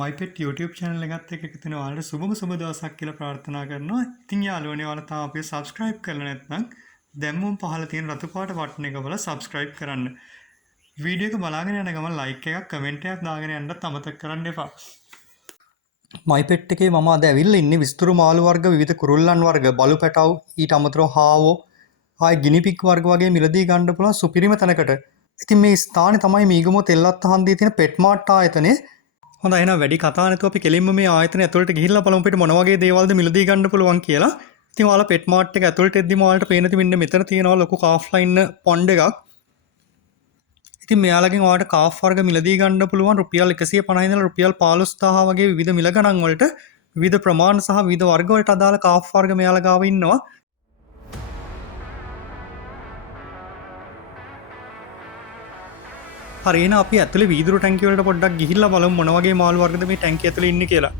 මයිපෙට් YouTube channel එකත් එක්ක එකතු වෙන ඔයාලට සුබ දවසක් කියලා ප්‍රාර්ථනා කරනවා. ඉතින් යාළුවනේ ඔයාලා තාම අපිව subscribe කරලා නැත්නම් දැම්මම පහළ තියෙන රතු පාට බටන් එක බලලා subscribe කරන්න. වීඩියෝ එක බලාගෙන යන ගමන් like එකක් comment එකක් දාගෙන යන්නත් අමතක කරන්න එපා. මයිපෙට් එකේ මම අද ඇවිල්ලා ඉන්නේ විස්තර මාළු වර්ග විවිධ කුරුල්ලන් වර්ග බලු පැටව් ඊට අමතරව හාවෝ ආයි ගිනිපික් වර්ග වගේ මිලදී ගන්න පුළුවන් සුපිරිම තැනකට. ඉතින් මේ ස්ථානේ තමයි මීගමුව තෙල්ලත් හන්දියේ තියෙන පෙට් මාර්ට් ආයතනය. හොඳයි එහෙනම් වැඩි කතා නැතුව අපි කෙලින්ම මේ ආයතනය ඇතුළට ගිහිල්ලා බලමු අපිට මොන වගේ දේවල්ද මිලදී ගන්න පුළුවන් කියලා. ඉතින් ඔයාලා පෙට් මාර්ට් එක ඇතුළට එද්දිම ඔයාලට පේන තිබෙන්නේ මෙතන තියෙනවා ලොකු කාෆ් ලයින් පොන්ඩ් එකක්. ඉතින් මෙයාලගෙන් ඔයාලට කාෆ් වර්ග මිලදී ගන්න පුළුවන් රුපියල් 150 ඉඳලා රුපියල් 15000 වගේ විවිධ මිල ගණන් වලට විවිධ ප්‍රමාණ සහ විවිධ වර්ග වලට අදාළ කාෆ් වර්ග මෙයාලා ගාව ඉන්නවා. හරි එහෙනම් අපි ඇතුලේ වීදුරු ටැංකිය වලට පොඩ්ඩක් ගිහිල්ලා බලමු මොන වගේ මාළු වර්ගද මේ ටැංකිය ඇතුලේ ඉන්නේ කියලා.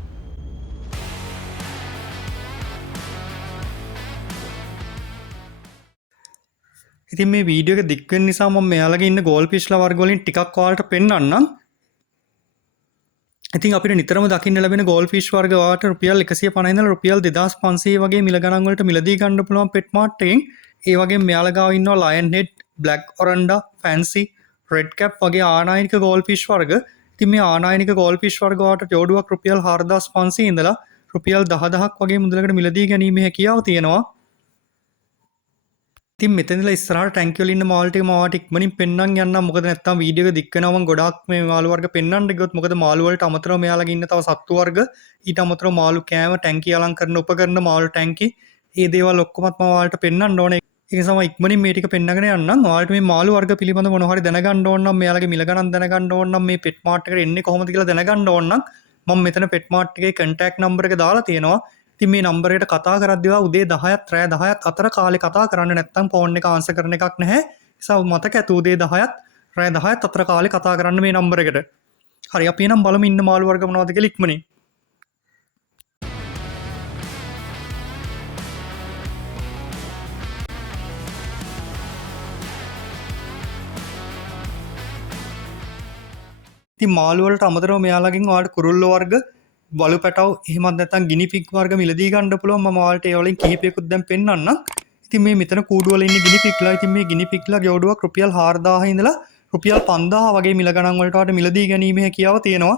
ඉතින් මේ වීඩියෝ එක දික් වෙන නිසා මම මෙයාලගේ ඉන්න ගෝල් ෆිෂ්ලා වර්ග වලින් ටිකක් ඔයාලට පෙන්නන්නම්. ඉතින් අපිට නිතරම දකින්න ලැබෙන ගෝල් ෆිෂ් වර්ග ඔයාලට රුපියල් 150 ඉඳලා රුපියල් 2500 වගේ මිල ගණන් වලට මිලදී ගන්න පුළුවන් පෙට් මාර්ට් එකෙන්. ඒ වගේම මෙයාලා ගාව ඉන්නවා lion head, black oranda, fancy, red cap වගේ ආනායනික ගෝල් ෆිෂ් වර්ග. ඉතින් මේ ආනායනික ගෝල් ෆිෂ් වර්ග වලට ජෝඩුවක් රුපියල් 4500 ඉඳලා රුපියල් 10000ක් වගේ මුදලකට මිලදී ගැනීමේ හැකියාව තියෙනවා. ඉතින් මෙතනදලා ඉස්සරහට ටැංකිය වල ඉන්න මාළු ටික මාවට ඉක්මනින් පෙන්නන් යන්නම්. මොකද නැත්තම් වීඩියෝ එක දික් වෙනවා මම ගොඩාක් මේ මාළු වර්ග පෙන්නන්න ගියොත් මොකද මාළු වලට අමතරව මෙයාලගේ ඉන්න තව සත්තු වර්ග ඊට අමතරව මාළු කෑම ටැංකිය අලංකරන උපකරණ මාළු ටැංකි මේ දේවල් ඔක්කොමත් මම ඔයාලට පෙන්නන්න ඕනේ. ඒ නිසා මම ඉක්මනින් මේ ටික පෙන්නගෙන යන්නම්. ඔයාලට මේ මාළු වර්ග පිළිබඳව මොනවා හරි දැනගන්න ඕන නම් මෙයාලගේ මිල ගණන් දැනගන්න ඕන නම් මේ පෙට් මාර්ට් එකට එන්නේ කොහොමද කියලා දැනගන්න ඕන නම් මම මෙතන පෙට් මාර්ට් එකේ contact number එක දාලා තියෙනවා. ඉතින් මේ නම්බර් එකට කතා කරද්දී ඔයා උදේ 10ත් රෑ 10ත් අතර කාලේ කතා කරන්න නැත්නම් ෆෝන් එක ආන්සර් කරන එකක් නැහැ. ඒ නිසා මතක ඇත උදේ 10ත් රෑ 10ත් අතර කාලේ කතා කරන්න මේ නම්බර එකට. හරි අපි එනම් බලමු ඉන්න මාළු වර්ග මොනවද කියලා ඉක්මනින්. ඉතින් මාළු වලට අමතරව මෙයාලගෙන් ඔයාලට කුරුල්ල වර්ග බලු පැටව් එහෙමත් නැත්නම් ගිනි පිග් වර්ග මිලදී ගන්න පුළුවන්. මම ඔයාලට ඒ වලින් කිහිපයකුත් දැන් පෙන්නන්නම්. ඉතින් මේ මෙතන කූඩු වල ඉන්නේ ගිනි පිග්ලා. ඉතින් මේ ගිනි පිග්ලා ජෝඩුවක් රුපියල් 4000 ඉඳලා රුපියල් 5000 වගේ මිල ගණන් වලට ඔයාලට මිලදී ගැනීමේ හැකියාව තියෙනවා.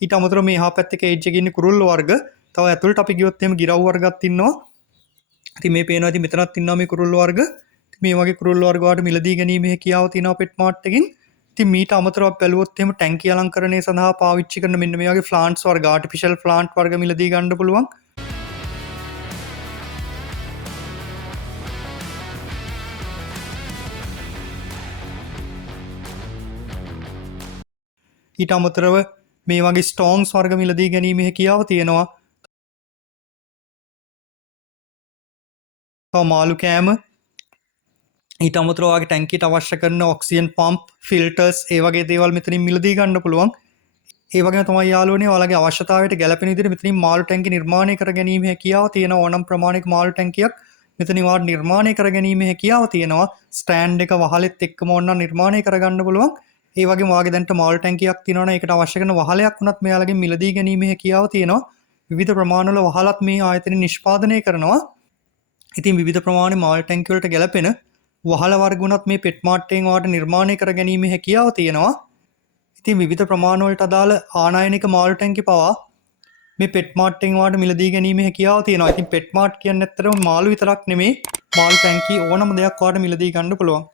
ඊට අමතරව මේ එහා පැත්තේ කේජ් එකේ ඉන්නේ කුරුල්ල වර්ග. තව ඇතුළට අපි ගියොත් එහෙම ගිරව් වර්ගත් ඉන්නවා. ඉතින් මේ පේනවා ඉතින් මෙතනත් ඉන්නවා මේ කුරුල්ල වර්ග. මේ වගේ කුරුල්ල වර්ග වලට මිලදී ගැනීමේ හැකියාව තියෙනවා පෙට් මාර්ට් එකෙන්. ඉතින් මීට අමතරව බැලුවොත් එහෙම ටැංකිය අලංකරණය සඳහා පාවිච්චි කරන මෙන්න මේ වගේ ප්ලාන්ට්ස් වර්ග ආටිෆිෂල් ප්ලාන්ට් වර්ග මිලදී ගන්න පුළුවන්. ඊට අමතරව මේ වගේ ස්ටෝන්ස් වර්ග මිලදී ගැනීමේ හැකියාව තියෙනවා. තව මාළු කෑම ඊට අමතරව ඔයාගේ ටැංකියට අවශ්‍ය කරන ඔක්සිජන් පම්ප්, ෆිල්ටර්ස් ඒ වගේ දේවල් මෙතනින් මිලදී ගන්න පුළුවන්. ඒ වගේම තමයි යාළුවනේ ඔයාලගේ අවශ්‍යතාවයට ගැළපෙන විදිහට මෙතනින් මාළු ටැංකි නිර්මාණය කර ගැනීමේ හැකියාව තියෙනවා. ඕනම් ප්‍රමාණික මාළු ටැංකියක් මෙතනින් ඔයාලට නිර්මාණය කර ගැනීමේ හැකියාව තියෙනවා. ස්ටෑන්ඩ් එක වහලෙත් එක්කම ඕනනම් නිර්මාණය කර ගන්න පුළුවන්. ඒ වගේම ඔයාගේ දැන්ට මාළු ටැංකියක් තියෙනවා නම් ඒකට අවශ්‍ය කරන වහලයක් වුණත් මෙයාලගෙන් මිලදී ගැනීමේ හැකියාව තියෙනවා. විවිධ ප්‍රමාණවල වහලත් මේ ආයතනය නිෂ්පාදනය කරනවා. ඉතින් විවිධ ප්‍රමාණයේ මාළු ටැංකි වලට ගැළපෙන වහල වර්ග උනත් මේ පෙට් මාර්ට් එකෙන් ඔයාලට නිර්මාණය කර ගැනීමේ හැකියාව තියෙනවා. ඉතින් විවිධ ප්‍රමාණ වලට අදාළ ආනයනික මාළු ටැංකි පවා මේ පෙට් මාර්ට් එකෙන් ඔයාලට මිලදී ගැනීමේ හැකියාව තියෙනවා. ඉතින් පෙට් මාර්ට් කියන්නේ ඇත්තටම මාළු විතරක් නෙමෙයි මාළු ටැංකි ඕනම දෙයක් ඔයාලට මිලදී ගන්න පුළුවන්.